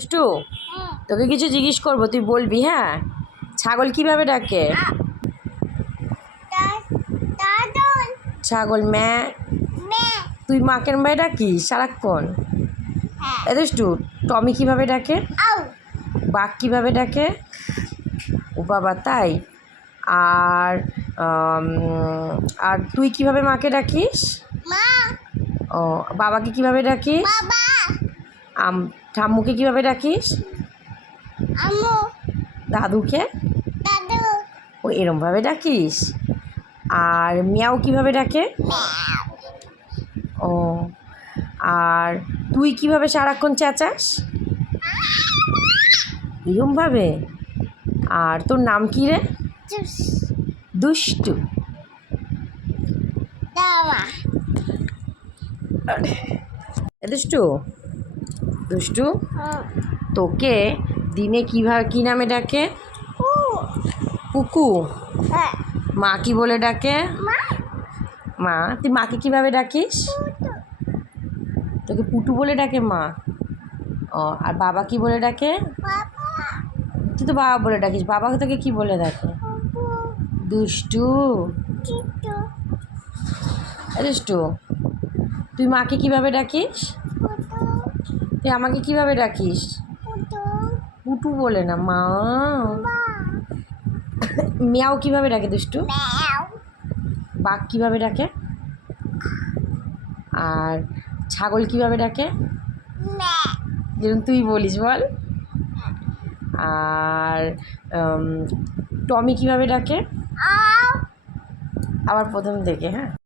দুষ্টু, তোকে কিছু জিজ্ঞেস করবো, তুই বলবি। হ্যাঁ, ছাগল কিভাবে ডাকে? ছাগল ম্যা। তুই মাকে ভাই ডাকিস সারাক্ষণ? এ দুষ্টু, টমি কিভাবে ডাকে? বাঘ কিভাবে ডাকে? ও বাবা, তাই? আর আর তুই কিভাবে মাকে ডাকিস? ও, বাবাকে কিভাবে ডাকিস? ঠাম্মুকে কিভাবে ডাকিস? দাদুকে? ও, এরমভাবে ডাকিস। আর মিয়াও কিভাবে ডাকে? ও, আর তুই কিভাবে সারাক্ষণ চেঁচাস? এরমভাবে? আর তোর নাম কি রে? দুষ্টু। দুষ্টু, দুষ্টু, তোকে দিনে কিভাবে কি নামে ডাকে? পুকু। মা কি বলে ডাকে? মা। তুই মাকে কিভাবে ডাকিস? তোকে পুটু বলে ডাকে মা। ও, আর বাবা কি বলে ডাকে? তুই তো বাবা বলে ডাকিস, বাবাকে তোকে কি বলে ডাকে? দুষ্টু। দুষ্টু, তুই মাকে কিভাবে ডাকিস? তুই আমাকে কিভাবে ডাকিস? পুটু বলে না, মা। মিয়াও কিভাবে ডাকে দুষ্টু? বাঘ কিভাবে ডাকে? আর ছাগল কিভাবে ডাকে? যেরকম তুই বলিস, বল। আর টমি কিভাবে ডাকে? আবার প্রথম থেকে, হ্যাঁ।